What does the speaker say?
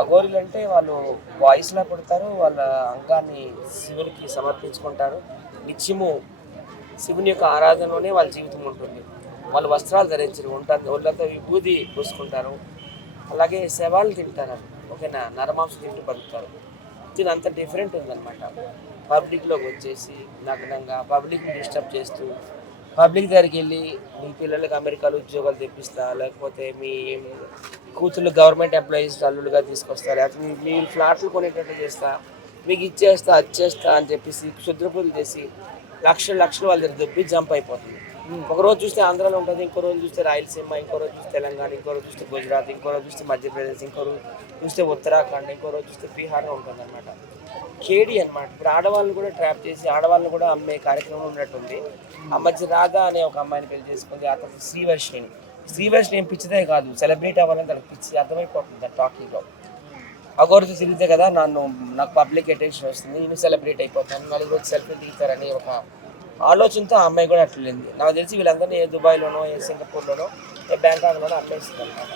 అఘోరీలు అంటే వాళ్ళు బాయ్స్‌లా పుడతారు. వాళ్ళ అంగాన్ని శివునికి సమర్పించుకుంటారు. నిత్యము శివుని యొక్క ఆరాధనలోనే వాళ్ళ జీవితం ఉంటుంది. వాళ్ళు వస్త్రాలు ధరించరు. ఒళ్ళంతా విభూది పూసుకుంటారు. అలాగే శవాలు తింటారు. ఓకేనా? నరమాంసం తింటూ బతుకుతారు. దీని అంత డిఫరెంట్ ఉందన్నమాట. పబ్లిక్‌లోకి వచ్చేసి నగ్నంగా పబ్లిక్‌ని డిస్టర్బ్ చేస్తూ, పబ్లిక్ దగ్గరికి వెళ్ళి మీ పిల్లలకి అమెరికాలో ఉద్యోగాలు తెప్పిస్తా, లేకపోతే మీ కూతుళ్ళు గవర్నమెంట్ ఎంప్లాయీస్ అల్లులుగా తీసుకొస్తా, లేకపోతే మీరు ఫ్లాట్లు కొనేటట్టు చేస్తా, మీకు ఇచ్చేస్తా, అది చేస్తా అని చెప్పేసి క్షుద్రపూజలు చేసి లక్షలు లక్షలు వాళ్ళ దగ్గర దొబ్బి జంప్ అయిపోతుంది. ఒక రోజు చూస్తే ఆంధ్రాలో ఉంటుంది, ఇంకో రోజు చూస్తే రాయలసీమ, ఇంకో రోజు చూస్తే తెలంగాణ, ఇంకో రోజు చూస్తే గుజరాత్, ఇంకో రోజు చూస్తే మధ్యప్రదేశ్, ఇంకో రోజు చూస్తే ఉత్తరాఖండ్, ఇంకో రోజు చూస్తే బీహార్లో ఉంటుందన్నమాట. కేడి అన్నమాట. ఇప్పుడు ఆడవాళ్ళని కూడా ట్రాప్ చేసి ఆడవాళ్ళని కూడా అమ్మే కార్యక్రమం ఉన్నట్టుంది. ఆ మధ్య రాధా అనే ఒక అమ్మాయిని పెళ్లి చేసుకుంది. ఆ తర్వాత శ్రీవర్షిని. శ్రీవర్షిని ఏం పిచ్చిదే కాదు, సెలబ్రేట్ అవ్వాలని తనకు పిచ్చి అర్థమైపోతుంది ఆ టాకింగ్‌లో. అఘోరితో తిరిగితే కదా నాకు పబ్లిక్ అటెన్షన్ వస్తుంది, నేను సెలబ్రేట్ అయిపోతాను, నలుగురు వచ్చి సెల్ఫీ దిగుతారని ఒక ఆలోచనతో ఆ అమ్మాయి కూడా అట్లా వెళ్ళింది. నాకు తెలిసి వీళ్ళందరినీ ఏ దుబాయ్‌లోనో, ఏ సింగపూర్‌లోనో, ఏ బ్యాంకాక్‌లోనో అమ్మేస్తుంది అనమాట.